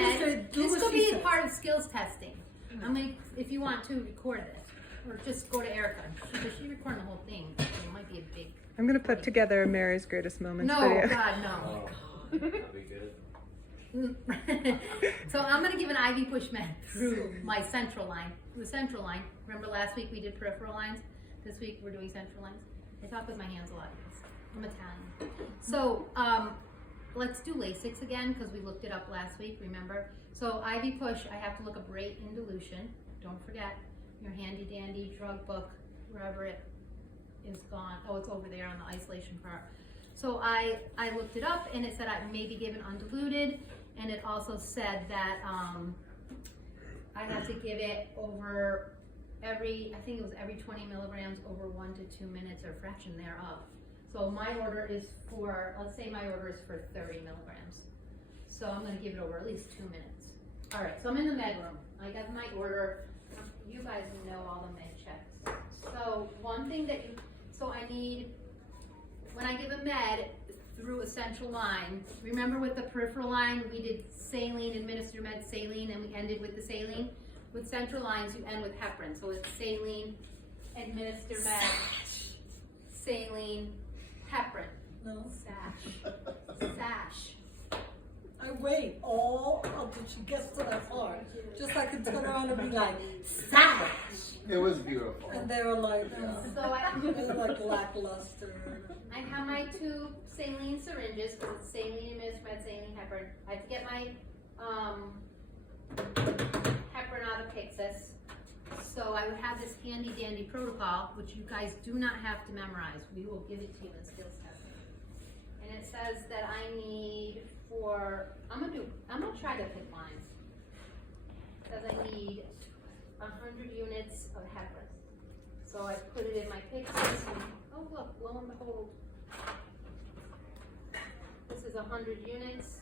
med. This could be part of skills testing. I'm gonna, if you want to record this, or just go to Erica, because she's recording the whole thing. It might be a big. I'm gonna put together Mary's greatest moments No, video. God, no. That'd be good. So I'm gonna give an IV push med through my central line. The central line. Remember last week we did peripheral lines? This week we're doing central lines. I talk with my hands a lot because I'm Italian. So let's do Lasix again because we looked it up last week, remember? So IV push, I have to look up rate and dilution. Don't forget your handy dandy drug book, wherever it is gone. Oh, it's over there on the isolation part. So I looked it up and it said I may be given undiluted, and it also said that I have to give it over every, I think it was every 20 milligrams over 1 to 2 minutes or fraction thereof. So my order is for, let's say my order is for 30 milligrams. So I'm gonna give it over at least 2 minutes. All right, so I'm in the med room. I got my order. You guys know all the med checks. So one thing that so I need, when I give a med through a central line, remember with the peripheral line, we did saline, administer med, saline, and we ended with the saline. With central lines, you end with heparin. So it's saline, administer med, saline, heparin. No. Sash. I wait all until she gets to that part, just so I can turn around and be like, savage. It was beautiful. And they were like, So they were like lackluster. I have my 2 saline syringes, because it's saline, administered med, saline, heparin. I have to get my heparin out of Pyxis. So I would have this handy dandy protocol, which you guys do not have to memorize. We will give it to you in skills testing. And it says that I need I'm gonna try to pick lines. It says I need 100 units of heparin. So I put it in my Pyxis, and oh look, lo and behold, this is 100 units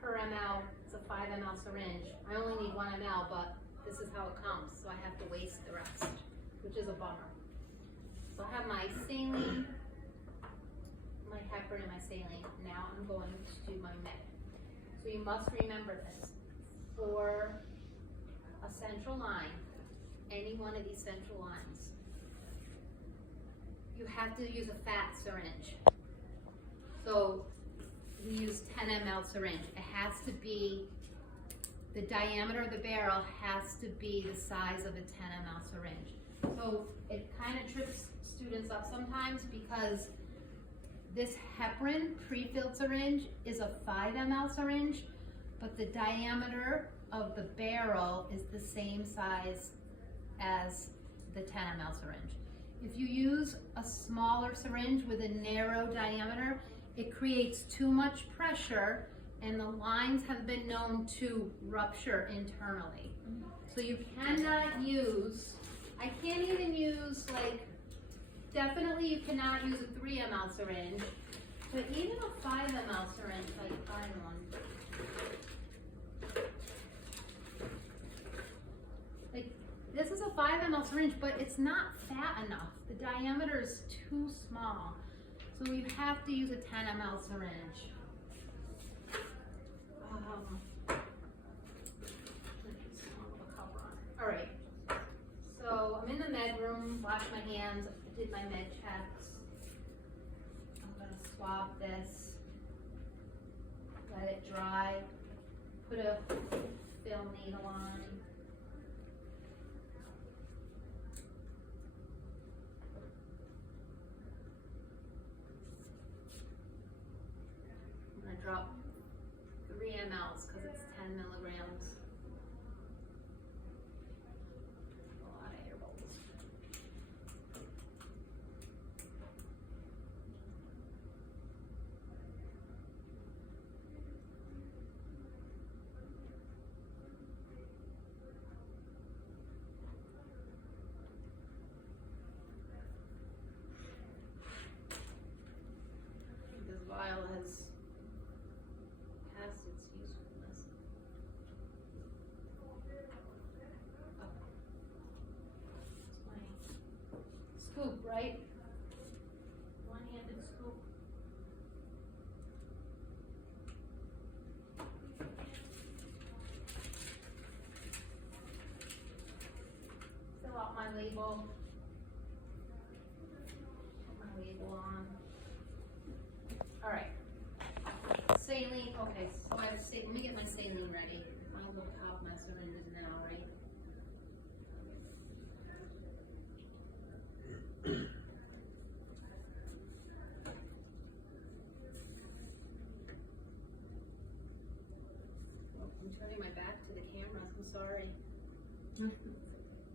per ml. It's a 5 ml syringe. I only need 1 ml, but this is how it comes, so I have to waste the rest, which is a bummer. So I have my saline, my heparin, and my saline. Now I'm going to do my med. So you must remember this. For a central line, any one of these central lines, you have to use a fat syringe. So we use 10 ml syringe. It has to be, the diameter of the barrel has to be the size of a 10 ml syringe. So it kind of trips students up sometimes because this heparin pre-filled syringe is a 5 ml syringe, but the diameter of the barrel is the same size as the 10 ml syringe. If you use a smaller syringe with a narrow diameter, it creates too much pressure and the lines have been known to rupture internally. So you cannot use, I can't even use like, definitely you cannot use a 3 ml syringe, but even a 5 ml syringe, if I can find one. Like, this is a 5 ml syringe, but it's not fat enough. The diameter is too small. So we have to use a 10 ml syringe. All right. So I'm in the med room, wash my hands, did my med checks. I'm gonna swab this, let it dry, put a film needle on. I'm gonna drop 3 mLs because it's 10 milligrams. A lot of air bubbles. This vial has past its usefulness. my label. Put my label on. All right. Saline, okay, so I have let me get my saline ready. I'll go pop my syringes now, right? Oh, I'm turning my back to the camera, I'm sorry.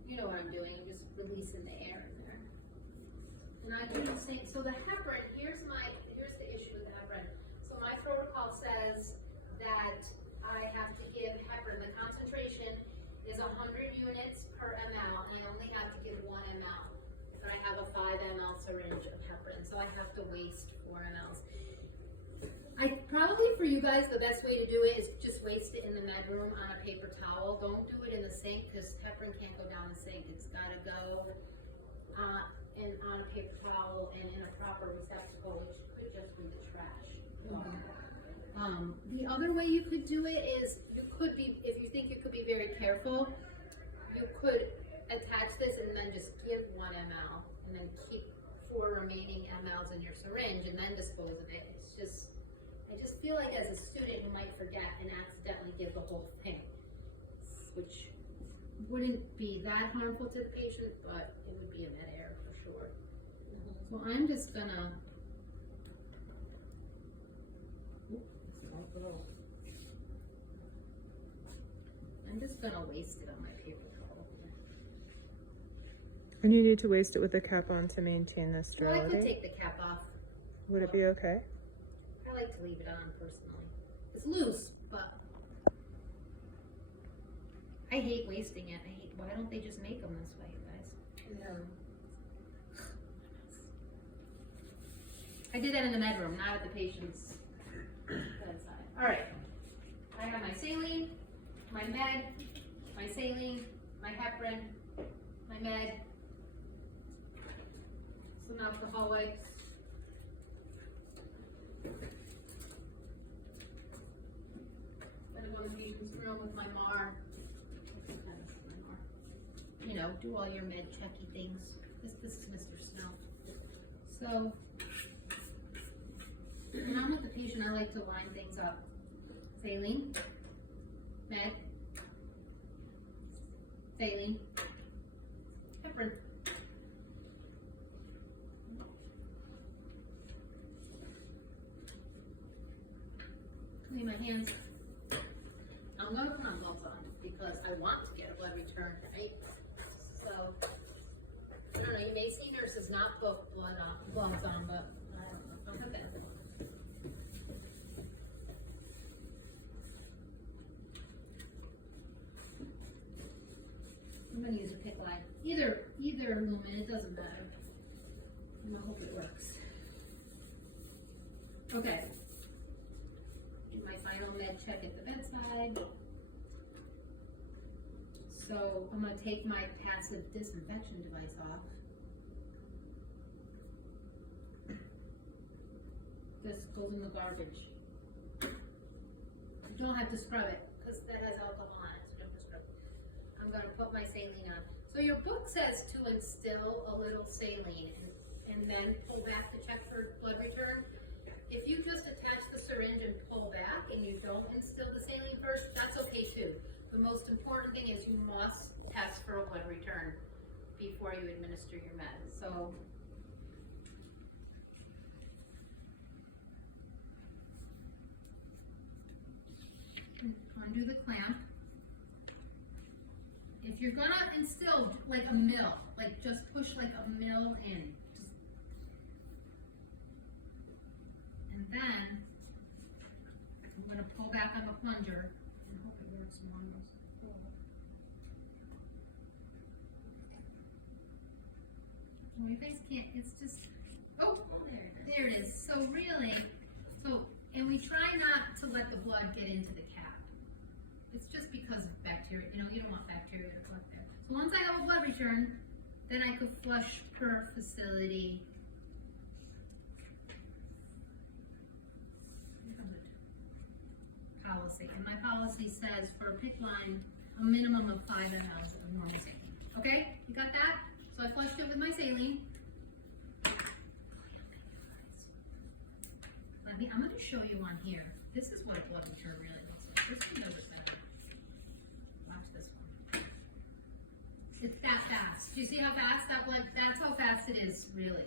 You know what I'm doing, I'm just releasing the air in there. And I do the same, so the heparin, here's the issue with the heparin. So my protocol says that I have to give heparin, the concentration is 100 units per ml, and I only have to give 1 ml. But I have a 5 ml syringe of heparin, so I have to waste 4 mLs. Probably for you guys, the best way to do it is just waste it in the med room on a paper towel. Don't do it in the sink, because heparin can't go down the sink. It's gotta go on a paper towel and in a proper receptacle, which could just be the trash. The other way you could do it is, you could be, if you think you could be very careful, you could attach this and then just give 1 ml and then keep 4 remaining mLs in your syringe and then dispose of it. It's just, I just feel like as a student you might forget and accidentally give the whole thing, which wouldn't be that harmful to the patient, but it would be a med error for sure. So I'm just gonna, waste it on my paper towel. And you need to waste it with the cap on to maintain the Well, I sterility? could take the cap off. Would it be okay? I like to leave it on personally. It's loose, but I hate wasting it. Why don't they just make them this way, you guys? Yeah. I did that in the med room, not at the patient's bedside. All right. I have my saline, my med, my saline, my heparin, my med, some alcohol wipes. Then I'm on the patient's room with my MAR. You know, do all your med checky things. This is Mr. Snow. So, when I'm with the patient, I like to line things up. Saline, med, saline, heparin. Clean my hands. I'm gonna put on gloves on because I want to get a blood return, right? So, I don't know, you may see nurses not put gloves on, but I'll put that. I'm gonna use a PICC line. Either lumen, it doesn't matter. And I hope it works. Okay. Do my final med check at the bedside. So I'm gonna take my passive disinfection device off. This goes in the garbage. You don't have to scrub it, because that has alcohol on it, so don't scrub it. I'm gonna put my saline on. So your book says to instill a little saline and then pull back to check for blood return. If you just attach the syringe and pull back and you don't instill the saline first, that's okay too. The most important thing is you must test for a blood return before you administer your meds. So undo the clamp. If you're gonna instill like a mil, like just push like a mil in. And then I'm gonna pull back on the plunger and hope it works more. Well, you guys can't, it's just, oh, there it is. So really, and we try not to let the blood get into the cap. It's just because of bacteria, you don't want bacteria to collect there. So once I have a blood return, then I could flush per facility. Policy, and my policy says for a PICC line, a minimum of 5 mLs of normal saline. Okay, you got that? So I flushed it with my saline. I'm going to show you on here. This is what a blood return really looks like. This one does it better. Watch this one. It's that fast. Do you see how fast that blood? That's how fast it is, really.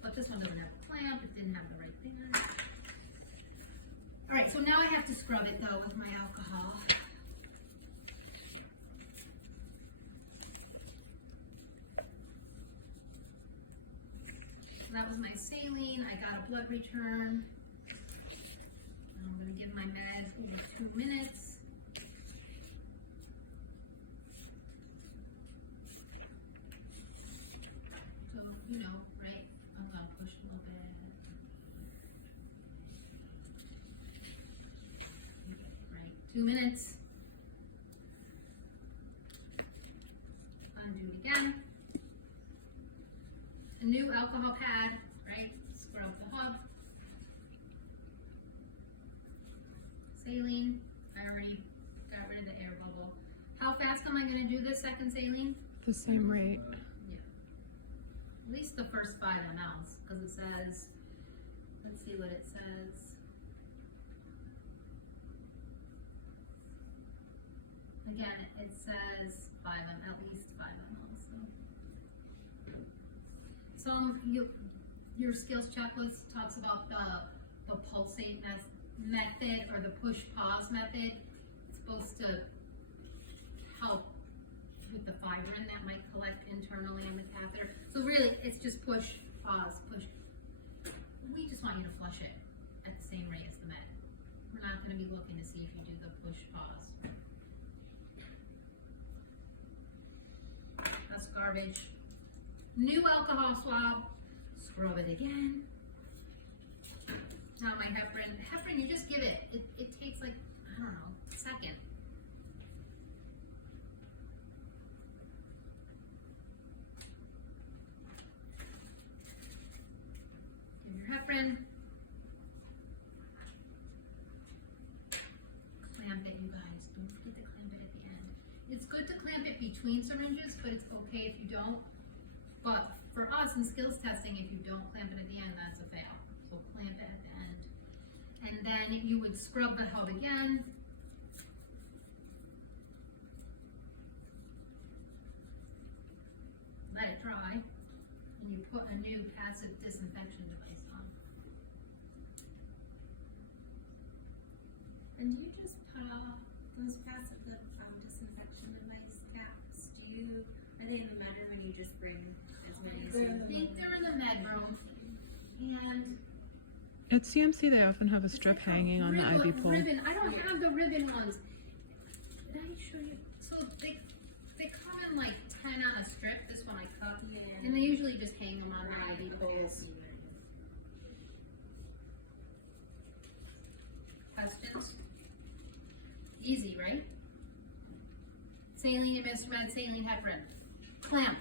But this one doesn't have a clamp. It didn't have the right thing on it. All right, so now I have to scrub it though with my alcohol. That was my saline. I got a blood return. I'm going to give my meds over 2 minutes. So, you know, right? I'm going to push a little bit. Right, 2 minutes. Undo it again. A new alcohol pad, right? Scrub the hub. Saline, I already got rid of the air bubble. How fast am I going to do this second saline? The same rate. Yeah. At least the first 5 mLs, because it says, let's see what it says. Again, it says 5 ml, at least 5 mLs. So. Your skills checklist talks about the pulsate method or the push pause method. It's supposed to help with the fibrin that might collect internally in the catheter. So really, it's just push, pause, push. We just want you to flush it at the same rate as the med. We're not going to be looking to see if you do the push, pause. That's garbage. New alcohol swab, scrub it again. Now my heparin. Heparin, you just give it. It takes like, I don't know, a second. Give your heparin. Clamp it, you guys. Don't forget to clamp it at the end. It's good to clamp it between syringes, but it's okay if you don't. But for us in skills testing, if you don't clamp it at the end, that's a fail. So clamp it at the end. And then you would scrub the hub again. Let it dry. And you put a new passive disinfection device on. And do you just put off those passive disinfection device caps? Are they in the med room and you just bring as many as you I think they're in the med room. And At CMC, they often have a strip hanging on the IV pole. ribbon. I don't have the ribbon ones. Did I show you? So they come in like 10 on a strip. This one I cut. Yeah. And they usually just hang them on the IV poles. Questions? Easy, right? Saline and Mr. Med, saline heparin. Clamp.